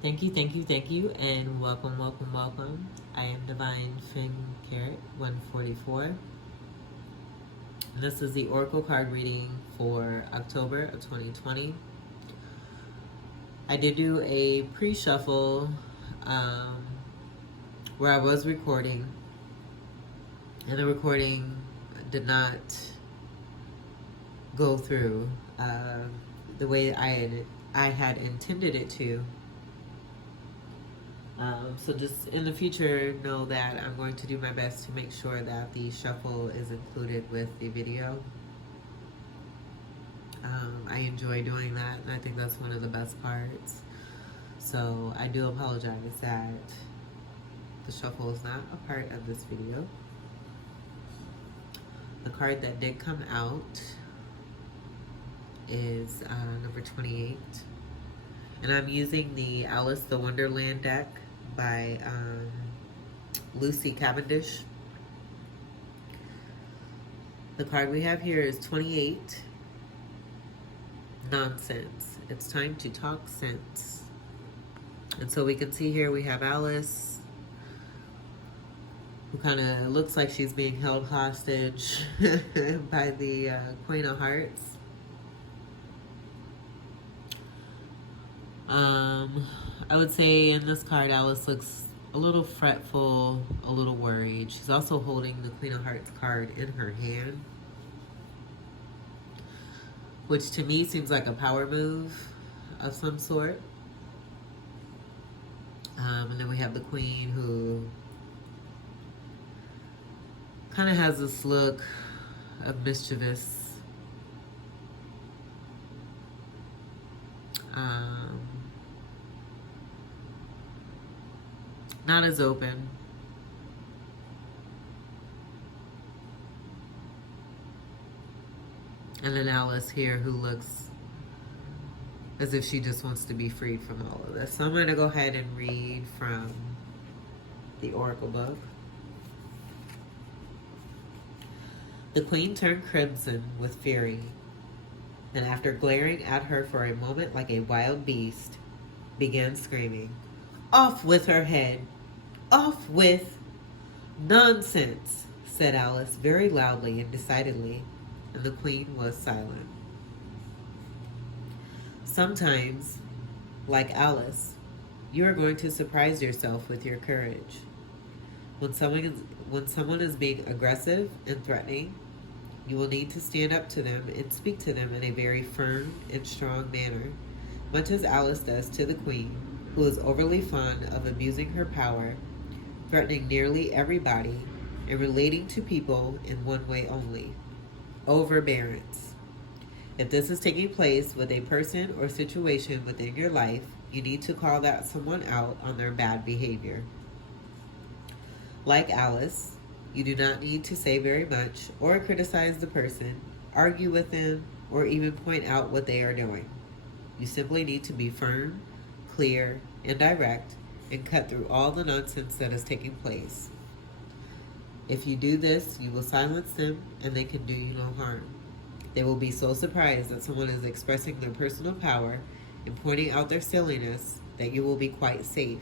Thank you, and welcome. I am Divine Finn Carrot 144. And this is the Oracle card reading for October of 2020. I did do a pre-shuffle where I was recording, and the recording did not go through the way I had intended it to. So just in the future, know that I'm going to do my best to make sure that the shuffle is included with the video. I enjoy doing that, and I think that's one of the best parts. So I do apologize that the shuffle is not a part of this video. The card that did come out is number 28. And I'm using the Alice the Wonderland deck by Lucy Cavendish. The card we have here is 28. Nonsense. It's time to talk sense. And so we can see here we have Alice, who kind of looks like she's being held hostage by the Queen of Hearts. I would say in this card, Alice looks a little fretful, a little worried. She's also holding the Queen of Hearts card in her hand, which to me seems like a power move of some sort. And then we have the Queen, who kind of has this look of mischievous. Not as open. And then Alice here, who looks as if she just wants to be free from all of this. So I'm going to go ahead and read from the Oracle book. The Queen turned crimson with fury, and after glaring at her for a moment like a wild beast, began screaming, "Off with her head! Off with—" "Nonsense," said Alice very loudly and decidedly, and the Queen was silent. Sometimes, like Alice, you are going to surprise yourself with your courage. When someone is being aggressive and threatening, you will need to stand up to them and speak to them in a very firm and strong manner, much as Alice does to the Queen, who is overly fond of abusing her power, threatening nearly everybody, and relating to people in one way only: overbearance. If this is taking place with a person or situation within your life, you need to call that someone out on their bad behavior. Like Alice, you do not need to say very much or criticize the person, argue with them, or even point out what they are doing. You simply need to be firm, clear, and direct, and cut through all the nonsense that is taking place. If you do this, you will silence them, and they can do you no harm. They will be so surprised that someone is expressing their personal power and pointing out their silliness that you will be quite safe.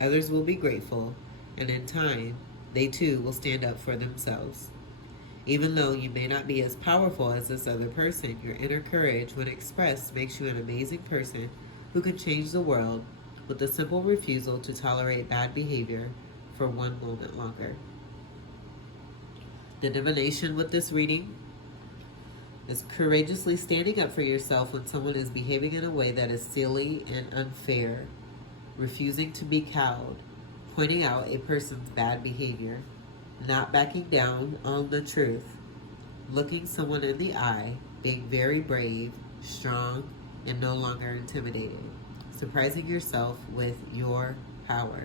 Others will be grateful, and in time, they too will stand up for themselves. Even though you may not be as powerful as this other person, your inner courage, when expressed, makes you an amazing person who can change the world with the simple refusal to tolerate bad behavior for one moment longer. The divination with this reading is courageously standing up for yourself when someone is behaving in a way that is silly and unfair, refusing to be cowed, pointing out a person's bad behavior, not backing down on the truth, looking someone in the eye, being very brave, strong, and no longer intimidated, surprising yourself with your power.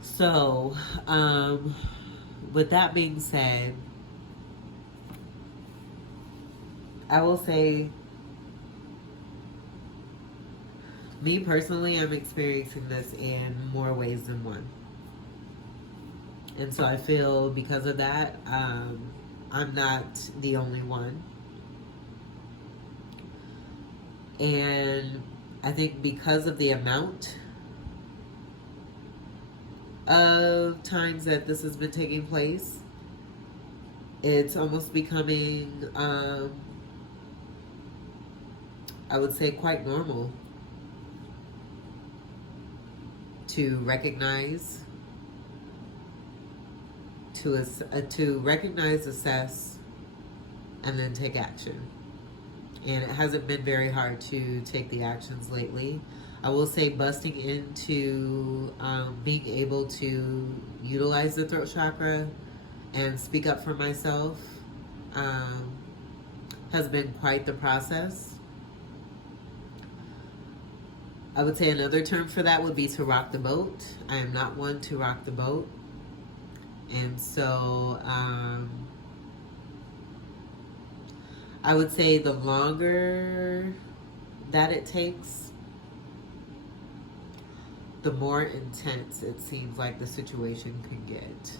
So, with that being said, I will say, me personally, I'm experiencing this in more ways than one. And so I feel because of that, I'm not the only one. And I think because of the amount of times that this has been taking place, it's almost becoming, I would say, quite normal to recognize, to recognize, assess, and then take action. And it hasn't been very hard to take the actions lately. I will say busting into being able to utilize the throat chakra and speak up for myself has been quite the process. I would say another term for that would be to rock the boat. I am not one to rock the boat. And so I would say the longer that it takes, the more intense it seems like the situation can get.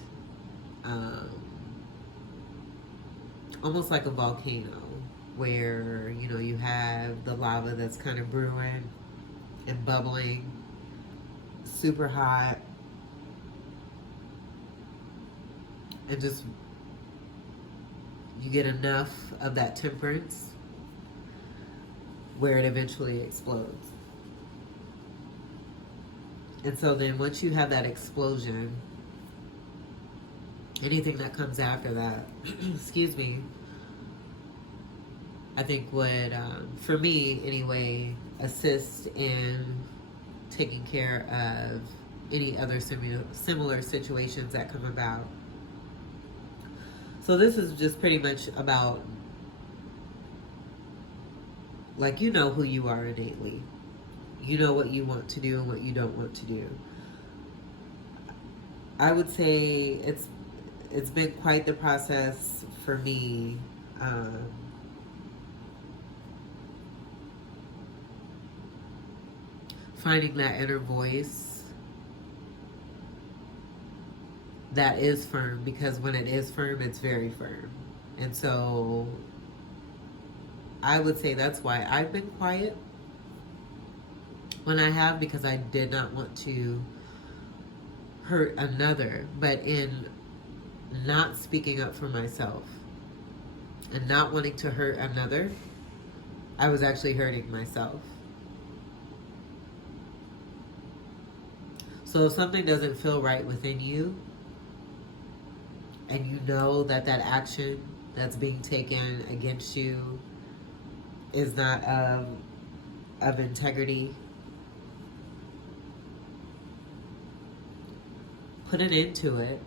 Almost like a volcano where, you know, you have the lava that's kind of brewing and bubbling, super hot, and just you get enough of that temperance where it eventually explodes. And so then once you have that explosion, anything that comes after that, excuse me, I think would, for me anyway, assist in taking care of any other similar situations that come about. So this is just pretty much about, like, you know who you are innately. You know what you want to do and what you don't want to do. I would say it's been quite the process for me. Finding that inner voice that is firm, because when it is firm, it's very firm. And so I would say that's why I've been quiet when I have, because I did not want to hurt another. But in not speaking up for myself and not wanting to hurt another, I was actually hurting myself. So if something doesn't feel right within you, and you know that that action that's being taken against you is not of integrity, put an end to it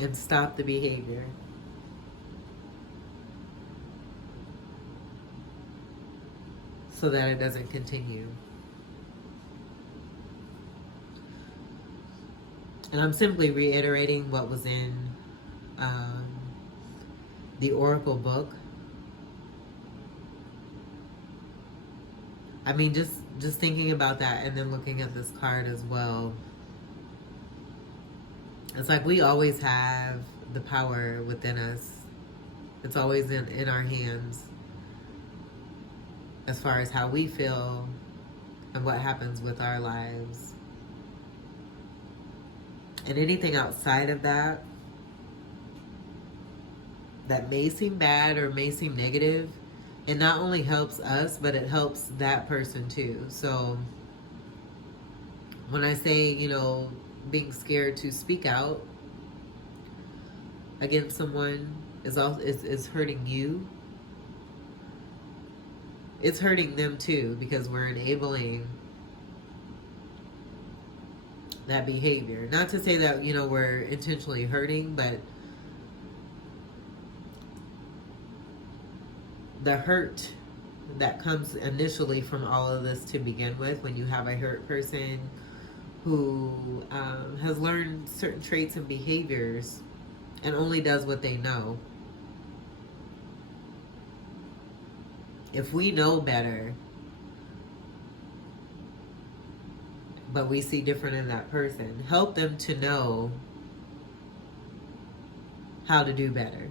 and stop the behavior. So that it doesn't continue. And I'm simply reiterating what was in the Oracle book. I mean, just thinking about that and then looking at this card as well. It's like we always have the power within us. It's always in our hands as far as how we feel and what happens with our lives. And anything outside of that may seem bad or may seem negative, it not only helps us, but it helps that person too. So when I say, you know, being scared to speak out against someone is hurting you, it's hurting them too, because we're enabling that behavior. Not to say that, you know, we're intentionally hurting, but the hurt that comes initially from all of this to begin with, when you have a hurt person who has learned certain traits and behaviors and only does what they know. If we know better, but we see different in that person, help them to know how to do better.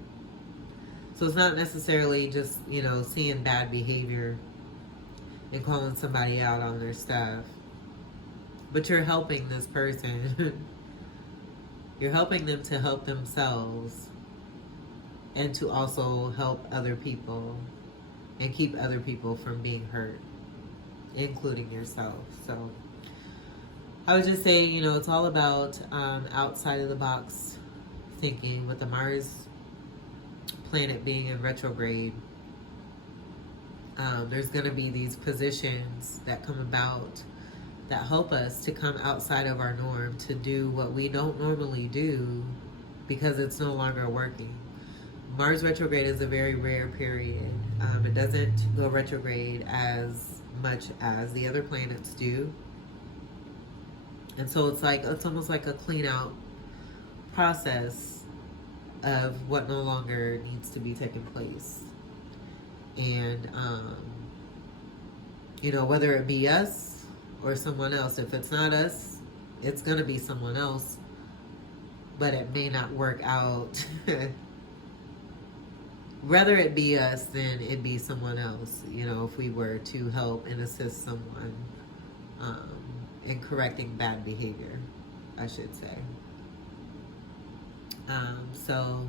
So it's not necessarily just, seeing bad behavior and calling somebody out on their stuff, but you're helping this person. You're helping them to help themselves and to also help other people and keep other people from being hurt, including yourself. So I would just say, it's all about outside of the box thinking. With the Mars planet being in retrograde, there's going to be these positions that come about that help us to come outside of our norm, to do what we don't normally do because it's no longer working. Mars retrograde is a very rare period. It doesn't go retrograde as much as the other planets do. And so it's almost like a clean out process of what no longer needs to be taking place. And, whether it be us or someone else. If it's not us, it's going to be someone else, but it may not work out. Rather it be us than it be someone else, if we were to help and assist someone in correcting bad behavior, I should say. So,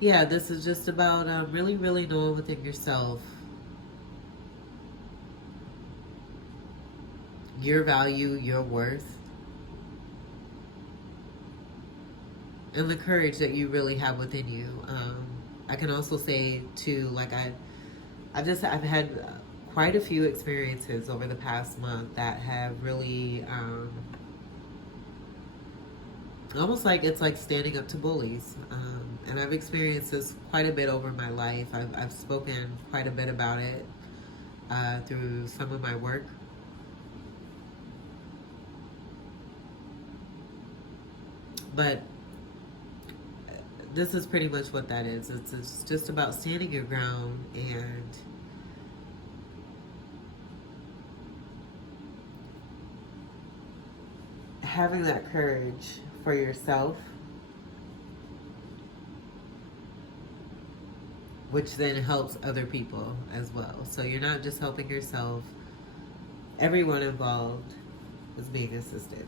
yeah, this is just about really, really knowing within yourself your value, your worth, and the courage that you really have within you. I can also say too, like I've had quite a few experiences over the past month that have really, almost like it's like standing up to bullies. And I've experienced this quite a bit over my life. I've spoken quite a bit about it through some of my work. But this is pretty much what that is. It's just about standing your ground and having that courage for yourself, which then helps other people as well. So you're not just helping yourself. Everyone involved is being assisted.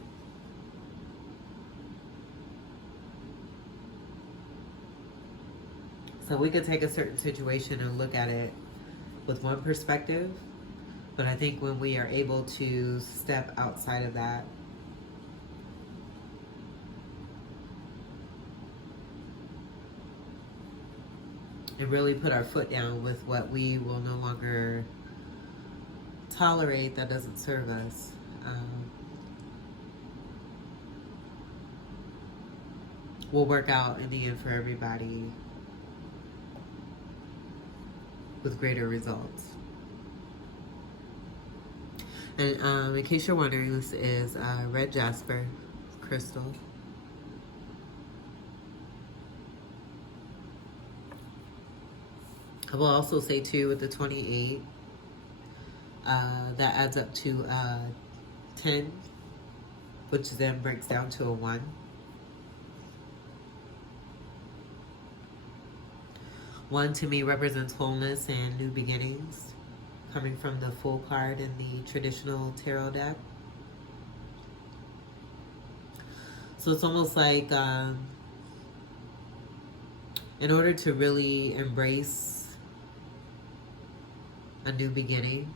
So we could take a certain situation and look at it with one perspective, but I think when we are able to step outside of that and really put our foot down with what we will no longer tolerate that doesn't serve us, will work out in the end for everybody with greater results. And in case you're wondering, this is red jasper crystal. I will also say too, with the 28, that adds up to 10, which then breaks down to a 1. One to me represents wholeness and new beginnings, coming from the full card in the traditional tarot deck. So it's almost like in order to really embrace a new beginning,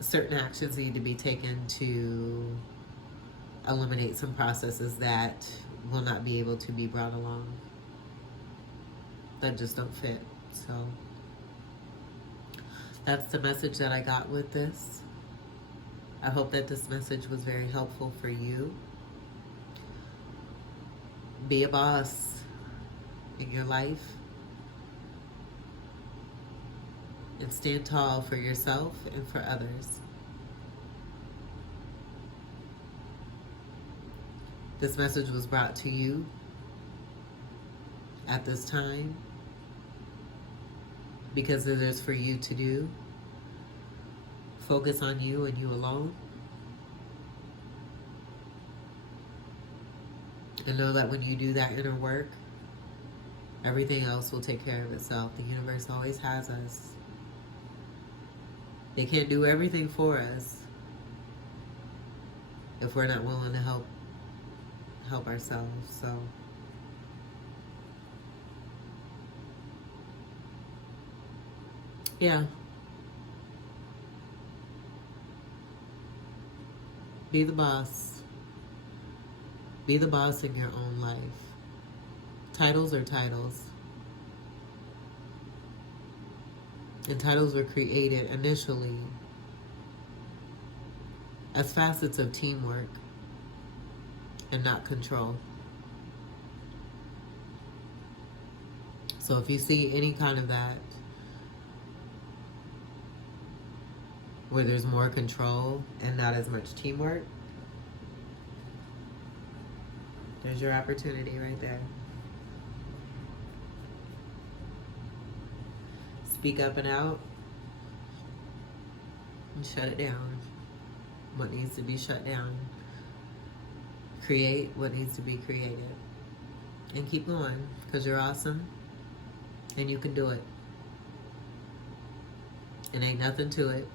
certain actions need to be taken to eliminate some processes that will not be able to be brought along, that just don't fit. So that's the message that I got with this. I hope that this message was very helpful for you. Be a boss in your life and stand tall for yourself and for others. This message was brought to you at this time because it is for you to do. Focus on you and you alone. And know that when you do that inner work, everything else will take care of itself. The universe always has us. They can't do everything for us if we're not willing to help ourselves. So yeah. Be the boss. Be the boss in your own life. Titles are titles. And titles were created initially as facets of teamwork and not control. So if you see any kind of that, where there's more control and not as much teamwork, there's your opportunity right there. Speak up and out and shut it down. What needs to be shut down. Create what needs to be created. And keep going, because you're awesome and you can do it. And ain't nothing to it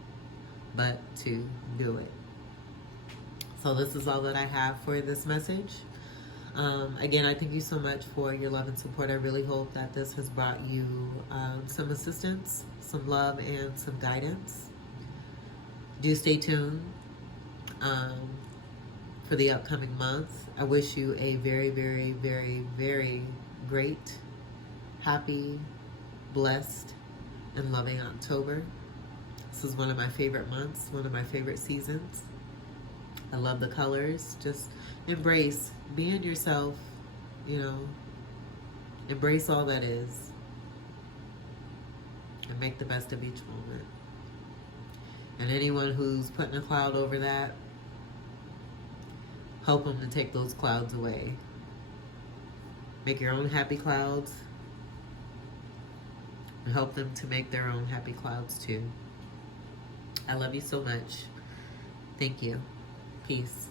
but to do it. So this is all that I have for this message. Again, I thank you so much for your love and support. I really hope that this has brought you some assistance, some love, and some guidance. Do stay tuned for the upcoming month. I wish you a very, very, very, very great, happy, blessed, and loving October. This is one of my favorite months, one of my favorite seasons. I love the colors. Just embrace being yourself, you know. Embrace all that is. And make the best of each moment. And anyone who's putting a cloud over that, help them to take those clouds away. Make your own happy clouds. And help them to make their own happy clouds too. I love you so much. Thank you. Peace.